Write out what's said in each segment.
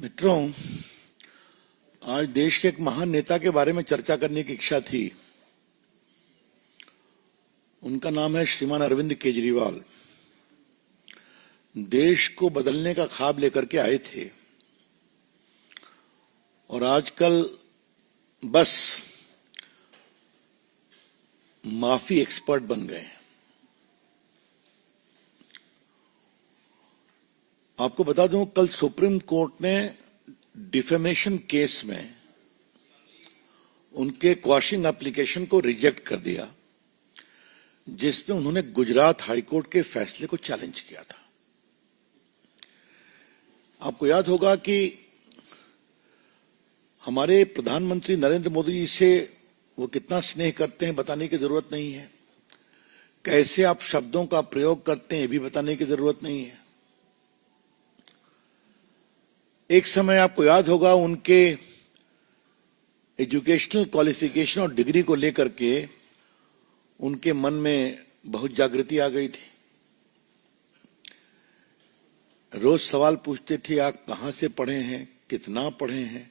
मित्रों, आज देश के एक महान नेता के बारे में चर्चा करने की इच्छा थी। उनका नाम है श्रीमान अरविंद केजरीवाल। देश को बदलने का ख्वाब लेकर के आए थे और आजकल बस माफी एक्सपर्ट बन गए। आपको बता दूं, कल सुप्रीम कोर्ट ने डिफेमेशन केस में उनके क्वाशिंग एप्लीकेशन को रिजेक्ट कर दिया, जिसमें उन्होंने गुजरात हाईकोर्ट के फैसले को चैलेंज किया था। आपको याद होगा कि हमारे प्रधानमंत्री नरेंद्र मोदी जी से वो कितना स्नेह करते हैं, बताने की जरूरत नहीं है। कैसे आप शब्दों का प्रयोग करते हैं, ये भी बताने की जरूरत नहीं है। एक समय आपको याद होगा, उनके एजुकेशनल क्वालिफिकेशन और डिग्री को लेकर के उनके मन में बहुत जागृति आ गई थी। रोज सवाल पूछते थे, आप कहां से पढ़े हैं, कितना पढ़े हैं,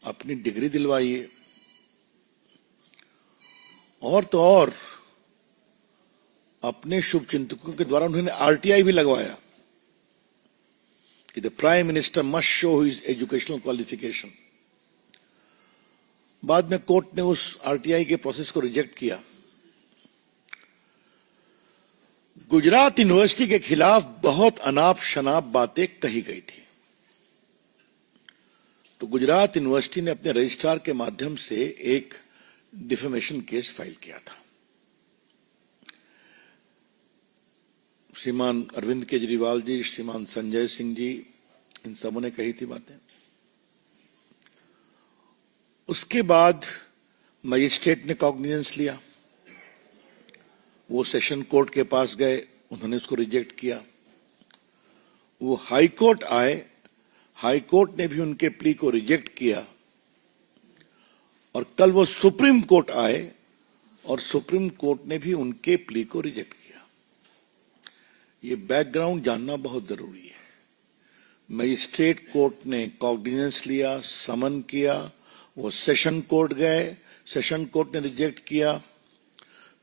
अपनी डिग्री दिलवाइए। और तो और अपने शुभचिंतकों के द्वारा उन्होंने आरटीआई भी लगवाया कि the prime minister must show his educational qualification. बाद में कोर्ट ने उस आरटीआई के प्रोसेस को रिजेक्ट किया। गुजरात यूनिवर्सिटी के खिलाफ बहुत अनाप शनाप बातें कही गई थी, तो गुजरात यूनिवर्सिटी ने अपने रजिस्ट्रार के माध्यम से एक डिफेमेशन केस फाइल किया था। श्रीमान अरविंद केजरीवाल जी, श्रीमान संजय सिंह जी, इन सबों ने कही थी बातें। उसके बाद मजिस्ट्रेट ने कॉग्निजेंस लिया, वो सेशन कोर्ट के पास गए, उन्होंने उसको रिजेक्ट किया। वो हाई कोर्ट आए, हाई कोर्ट ने भी उनके प्ली को रिजेक्ट किया और कल वो सुप्रीम कोर्ट आए और सुप्रीम कोर्ट ने भी उनके प्ली को रिजेक्ट किया। ये बैकग्राउंड जानना बहुत जरूरी है। मजिस्ट्रेट कोर्ट ने कॉग्निजेंस लिया, समन किया, वो सेशन कोर्ट गए, सेशन कोर्ट ने रिजेक्ट किया,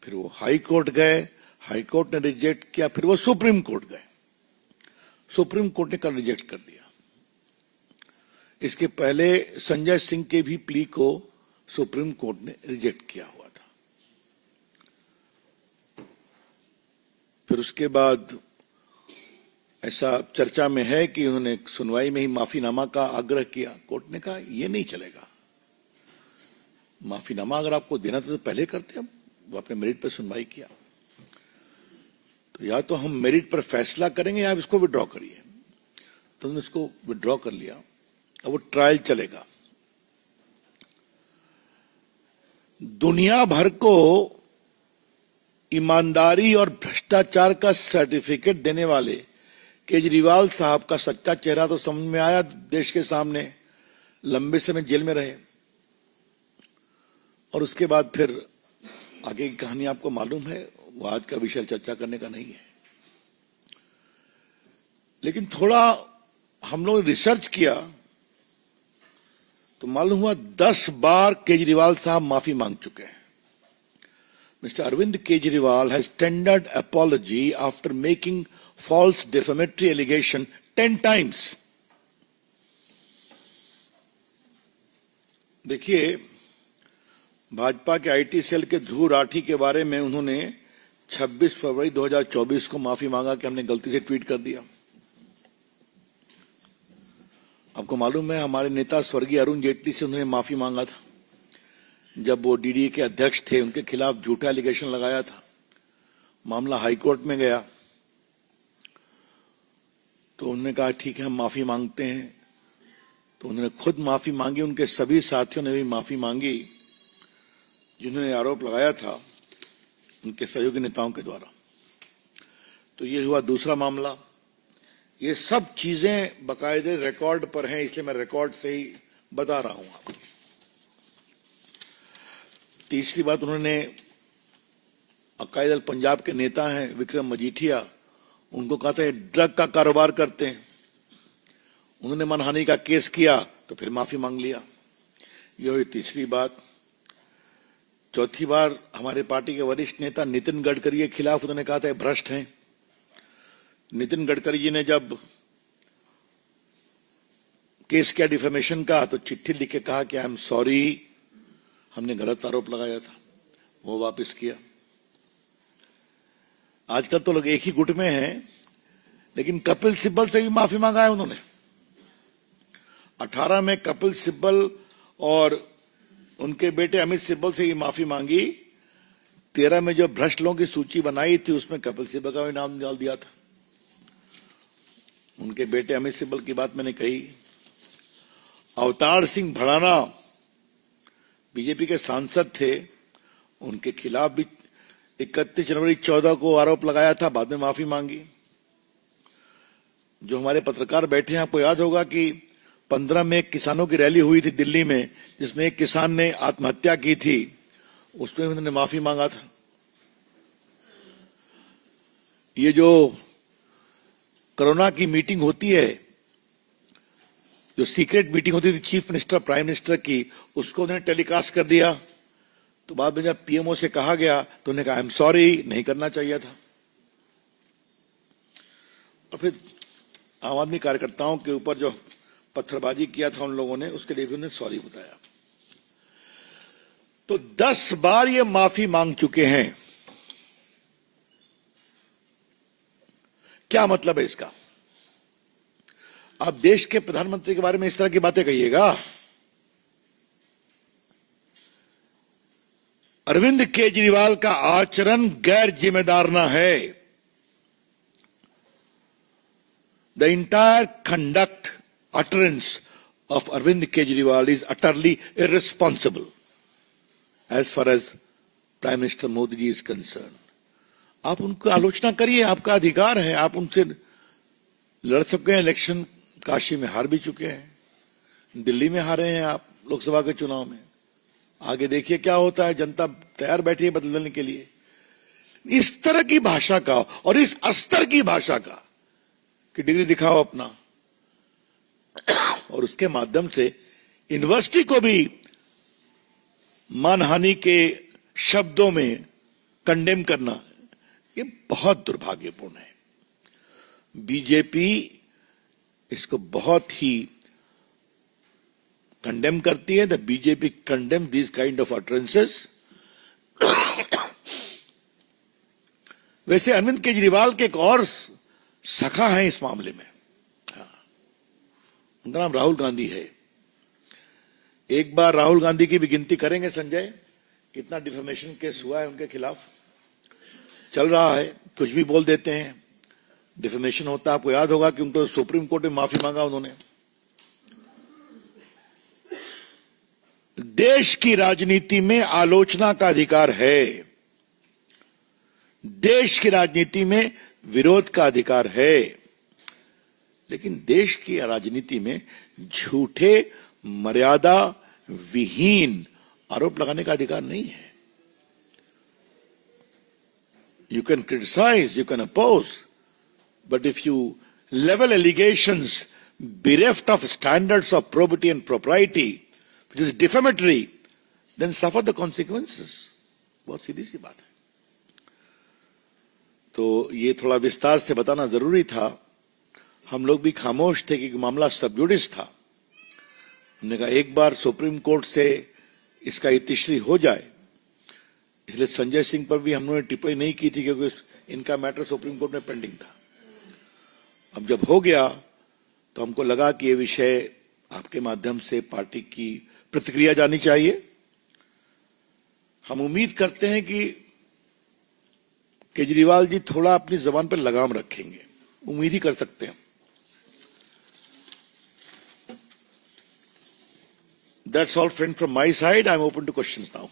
फिर वो हाई कोर्ट गए, हाई कोर्ट ने रिजेक्ट किया, फिर वो सुप्रीम कोर्ट गए, सुप्रीम कोर्ट ने कल रिजेक्ट कर दिया। इसके पहले संजय सिंह के भी प्ली को सुप्रीम कोर्ट ने रिजेक्ट किया हुआ था। फिर उसके बाद ऐसा चर्चा में है कि उन्होंने सुनवाई में ही माफीनामा का आग्रह किया। कोर्ट ने कहा यह नहीं चलेगा, माफीनामा अगर आपको देना था तो पहले करते। अब वो अपने मेरिट पर सुनवाई किया, तो या तो हम मेरिट पर फैसला करेंगे या आप इसको विड्रॉ करिए। तो उन्होंने इसको विड्रॉ कर लिया। अब वो ट्रायल चलेगा। दुनिया भर को ईमानदारी और भ्रष्टाचार का सर्टिफिकेट देने वाले केजरीवाल साहब का सच्चा चेहरा तो समझ में आया देश के सामने। लंबे समय जेल में रहे और उसके बाद फिर आगे की कहानी आपको मालूम है, वो आज का विषय चर्चा करने का नहीं है। लेकिन थोड़ा हम लोग ने रिसर्च किया तो मालूम हुआ 10 बार केजरीवाल साहब माफी मांग चुके हैं। Mr. Arvind Kejriwal has tendered apology after making false defamatory allegation 10 times. देखिए, भाजपा के आईटी सेल के ध्रुव राठी के बारे में उन्होंने 26 फरवरी 2024 को माफी मांगा कि हमने गलती से ट्वीट कर दिया। आपको मालूम है, हमारे नेता स्वर्गीय अरुण जेटली से उन्होंने माफी मांगा था जब वो डीडीए के अध्यक्ष थे। उनके खिलाफ झूठा एलिगेशन लगाया था, मामला हाईकोर्ट में गया, तो उन्होंने कहा ठीक है हम माफी मांगते हैं। तो उन्होंने खुद माफी मांगी, उनके सभी साथियों ने भी माफी मांगी जिन्होंने आरोप लगाया था उनके सहयोगी नेताओं के द्वारा। तो ये हुआ दूसरा मामला। ये सब चीजें बाकायदे रिकॉर्ड पर हैं, इसलिए मैं रिकॉर्ड से ही बता रहा हूं आपको। तीसरी बात, उन्होंने अकाली दल पंजाब के नेता हैं विक्रम मजीठिया, उनको कहा था ड्रग का कारोबार करते हैं। उन्होंने मानहानि का केस किया तो फिर माफी मांग लिया। ये हुई तीसरी बात। चौथी बार हमारे पार्टी के वरिष्ठ नेता नितिन गडकरी के खिलाफ उन्होंने कहा था भ्रष्ट हैं। नितिन गडकरी जी ने जब केस किया डिफेमेशन का तो चिट्ठी लिख के कहा कि आई एम सॉरी, हमने गलत आरोप लगाया था, वो वापस किया। आजकल तो लोग एक ही गुट में हैं, लेकिन कपिल सिब्बल से भी माफी मांगा है उन्होंने। 18 में कपिल सिब्बल और उनके बेटे अमित सिब्बल से ही माफी मांगी। 13 में जो भ्रष्ट लोगों की सूची बनाई थी उसमें कपिल सिब्बल का भी नाम डाल दिया था। उनके बेटे अमित सिब्बल की बात मैंने कही। अवतार सिंह भड़ाना बीजेपी के सांसद थे, उनके खिलाफ भी 31 जनवरी 14 को आरोप लगाया था, बाद में माफी मांगी। जो हमारे पत्रकार बैठे हैं, आपको याद होगा कि 15 में किसानों की रैली हुई थी दिल्ली में, जिसमें एक किसान ने आत्महत्या की थी, उसमें उन्होंने माफी मांगा था। ये जो कोरोना की मीटिंग होती है, जो सीक्रेट मीटिंग होती थी चीफ मिनिस्टर प्राइम मिनिस्टर की, उसको उन्होंने टेलीकास्ट कर दिया। तो बाद में जब पीएमओ से कहा गया तो उन्होंने कहा आई एम सॉरी, नहीं करना चाहिए था। और फिर आम आदमी कार्यकर्ताओं के ऊपर जो पत्थरबाजी किया था उन लोगों ने, उसके लिए भी उन्होंने सॉरी बताया। तो 10 बार ये माफी मांग चुके हैं। क्या मतलब है इसका? आप देश के प्रधानमंत्री के बारे में इस तरह की बातें कहिएगा? अरविंद केजरीवाल का आचरण गैर जिम्मेदाराना है। The entire conduct utterance of Arvind Kejriwal is utterly irresponsible as far as Prime Minister Modi ji is concerned. आप उनको आलोचना करिए, आपका अधिकार है, आप उनसे लड़ सकते हैं। इलेक्शन काशी में हार भी चुके हैं, दिल्ली में हारे हैं आप लोकसभा के चुनाव में। आगे देखिए क्या होता है, जनता तैयार बैठी है बदलने के लिए। इस तरह की भाषा का और इस स्तर की भाषा का कि डिग्री दिखाओ अपना, और उसके माध्यम से यूनिवर्सिटी को भी मानहानि के शब्दों में कंडेम करना, ये बहुत दुर्भाग्यपूर्ण है। बीजेपी इसको बहुत ही कंडेम करती है। The BJP condemn this kind of utterances. वैसे अरविंद केजरीवाल के एक और सखा है इस मामले में, उनका नाम राहुल गांधी है। एक बार राहुल गांधी की भी गिनती करेंगे संजय, कितना डिफेमेशन केस हुआ है उनके खिलाफ। चल रहा है, कुछ भी बोल देते हैं, डिफेमेशन होता है। आपको याद होगा कि उनको सुप्रीम कोर्ट में माफी मांगा उन्होंने। देश की राजनीति में आलोचना का अधिकार है, देश की राजनीति में विरोध का अधिकार है, लेकिन देश की राजनीति में झूठे मर्यादा विहीन आरोप लगाने का अधिकार नहीं है। You can criticize, you can oppose, but if you level allegations bereft of standards of probity and propriety, which is defamatory, then suffer the consequences. बहुत सीधी सी बात है। तो ये थोड़ा विस्तार से बताना जरूरी था। हम लोग भी खामोश थे कि मामला सब जुडिस था। हमने कहा एक बार सुप्रीम कोर्ट से इसका इतिश्री हो जाए, इसलिए संजय सिंह पर भी हमने टिप्पणी नहीं की थी, क्योंकि इनका मैटर सुप्रीम कोर्ट में पेंडिंग था। अब जब हो गया तो हमको लगा कि ये विषय आपके माध्यम से पार्टी की प्रतिक्रिया जानी चाहिए। हम उम्मीद करते हैं कि केजरीवाल जी थोड़ा अपनी जबान पर लगाम रखेंगे, उम्मीद ही कर सकते हैं। That's all, friend, from my side. I'm open to questions now.